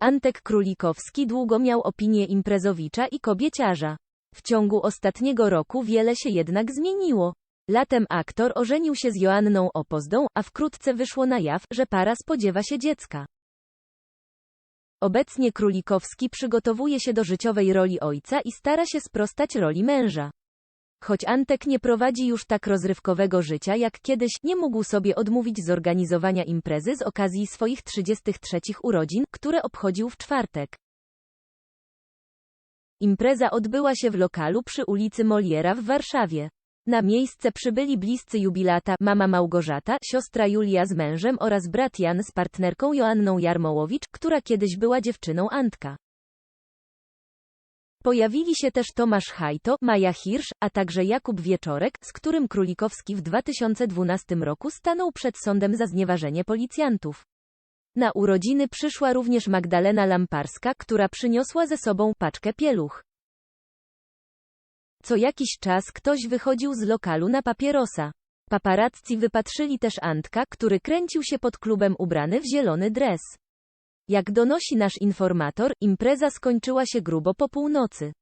Antek Królikowski długo miał opinię imprezowicza i kobieciarza. W ciągu ostatniego roku wiele się jednak zmieniło. Latem aktor ożenił się z Joanną Opozdą, a wkrótce wyszło na jaw, że para spodziewa się dziecka. Obecnie Królikowski przygotowuje się do życiowej roli ojca i stara się sprostać roli męża. Choć Antek nie prowadzi już tak rozrywkowego życia jak kiedyś, nie mógł sobie odmówić zorganizowania imprezy z okazji swoich 33 urodzin, które obchodził w czwartek. Impreza odbyła się w lokalu przy ulicy Moliera w Warszawie. Na miejsce przybyli bliscy jubilata, mama Małgorzata, siostra Julia z mężem oraz brat Jan z partnerką Joanną Jarmołowicz, która kiedyś była dziewczyną Antka. Pojawili się też Tomasz Hajto, Maja Hirsch, a także Jakub Wieczorek, z którym Królikowski w 2012 roku stanął przed sądem za znieważenie policjantów. Na urodziny przyszła również Magdalena Lamparska, która przyniosła ze sobą paczkę pieluch. Co jakiś czas ktoś wychodził z lokalu na papierosa. Paparazzi wypatrzyli też Antka, który kręcił się pod klubem ubrany w zielony dres. Jak donosi nasz informator, impreza skończyła się grubo po północy.